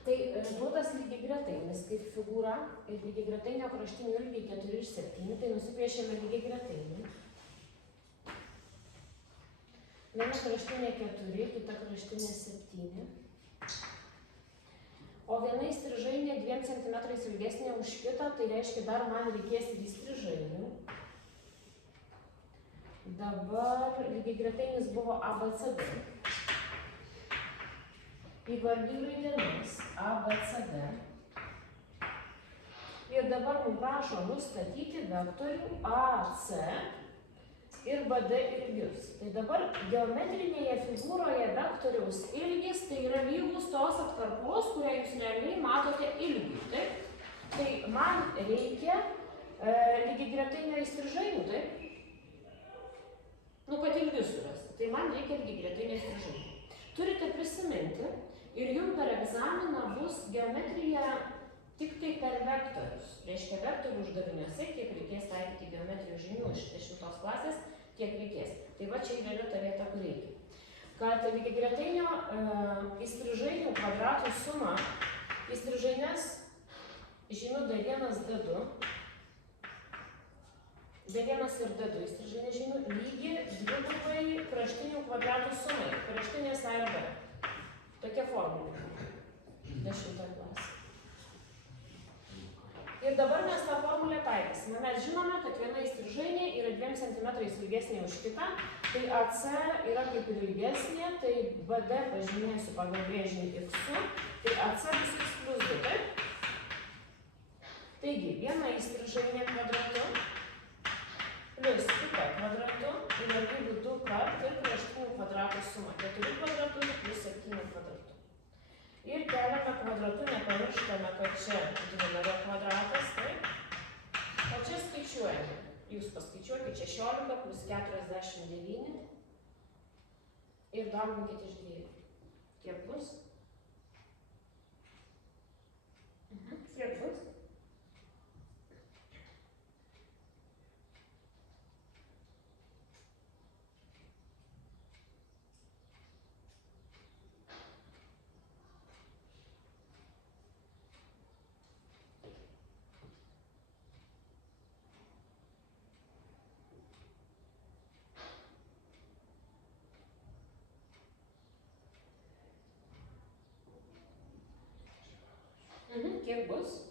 Tai duotas lygiagretainis kaip figūra ir lygiagretainio kraštinių ilgiai 4 ir 7, tai nusipiešiame lygiagretainį. Viena kraštinė 4, kita kraštinė 7. O viena įstrižainė 2 cm ilgesnė už kitą, tai reiškia dar man reikės ir įstrižainių. Dabar lygiagretainis buvo ABCD. Įvardiju raidėmis ABCD. Ir dabar mums prašo nustatyti vektorių AC ir BD ilgius. Tai dabar geometrinėje figūroje vektoriaus ilgis tai yra lygus tos atkarpos, kurią jūs realiai matote ilgiui. Taip? Tai man reikia lygiagretainio įstrižainių, taip? Nu, kad ilgius surasti. Tai man reikia lygiagretainio įstrižainių. Turite prisiminti, ir jums per egzaminą bus geometrija tik tai per vektorius. Reiškia, vektorių uždaviniuose, kiek reikės taikyti geometrijos žinių iš 10 klasės, tiek reikės. Tai va čia yra ta vieta, kur reikia. Kad lygiagretainio įstrižainių kvadratų suma, įstrižainės žymiu D1, D2, D1 ir D2 įstrižainės žymiu lygi dvigubai kraštinių kvadratų sumai, kraštinės A ir B. Tokia formulė. 10 klasė. Ir dabar mes tą formulę taikysime. Mes žinome, kad viena įstrižainė yra 2 cm ilgesnė už kitą, tai AC yra kaip ir ilgesnė, tai BD pažymėsiu pagal brėžinį X, tai AC bus X plus 2, taip? Taigi, viena įstrižainė kvadratu plus kita kvadratu įvardybu 2 kart ir kraštinių kvadratų suma. 4 kvadratų plus 7 kvadratų. Ir keliame kvadratu, nepamirštame, kad čia dvinumerio kvadratas, taip? O čia skaičiuojame. Jūs paskaičiuokit 16 plus 49 ir dauginkit iš 2. Kiek bus? Kiek bus? Kiek bus?